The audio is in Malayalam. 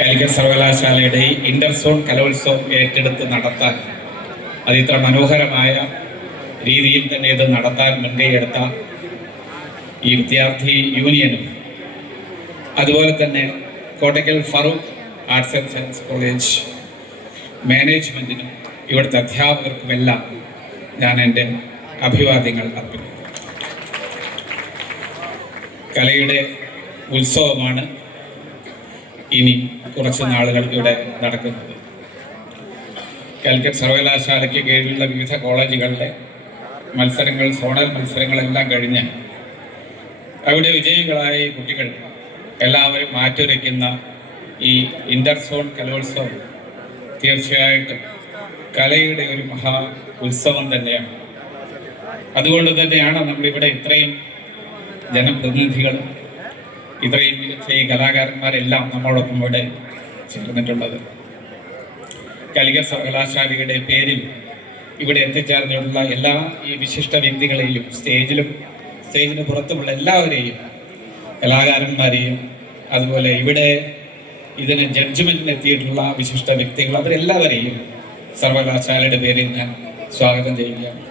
കാലിക്കറ്റ് സർവകലാശാലയുടെ ഇന്റർസോൺ കലോത്സവം ഏറ്റെടുത്ത് നടത്താൻ അതിത്ര മനോഹരമായ രീതിയിൽ തന്നെ ഇത് നടത്താൻ മുൻകൈയെടുത്ത ഈ വിദ്യാർത്ഥി യൂണിയനും അതുപോലെ തന്നെ Kottakkal Farook arts and science college മാനേജ്മെൻറ്റിനും ഇവിടുത്തെ അധ്യാപകർക്കുമെല്ലാം ഞാൻ എൻ്റെ അഭിവാദ്യങ്ങൾ അർപ്പിക്കുന്നു. കലയുടെ ഉത്സവമാണ് ഇനി കുറച്ച് നാളുകൾ ഇവിടെ നടക്കുന്നത്. കാലിക്കറ്റ് സർവകലാശാലയ്ക്ക് കീഴിലുള്ള വിവിധ കോളേജുകളുടെ മത്സരങ്ങൾ, സോണൽ മത്സരങ്ങളെല്ലാം കഴിഞ്ഞ് അവിടെ വിജയികളായ കുട്ടികൾ എല്ലാവരും മാറ്റുരയ്ക്കുന്ന ഈ ഇന്റർസോൺ കലോത്സവം തീർച്ചയായിട്ടും കലയുടെ ഒരു മഹാ ഉത്സവം തന്നെയാണ്. അതുകൊണ്ട് തന്നെയാണ് നമ്മളിവിടെ ഇത്രയും ജനപ്രതിനിധികളും ഇത്രയും ഈ കലാകാരന്മാരെല്ലാം നമ്മളോടൊപ്പം ഇവിടെ ചേർന്നിട്ടുള്ളത്. കാലിക്കറ്റ് സർവകലാശാലയുടെ പേരിൽ ഇവിടെ എത്തിച്ചേർന്നിട്ടുള്ള എല്ലാ ഈ വിശിഷ്ട വ്യക്തികളെയും സ്റ്റേജിന് പുറത്തുമുള്ള എല്ലാവരെയും, കലാകാരന്മാരെയും, അതുപോലെ ഇവിടെ ഇതിന് ജഡ്ജ്മെന്റിന് എത്തിയിട്ടുള്ള വിശിഷ്ട വ്യക്തികൾ, അവരെല്ലാവരെയും സർവകലാശാലയുടെ പേരിൽ ഞാൻ സ്വാഗതം ചെയ്യുകയാണ്.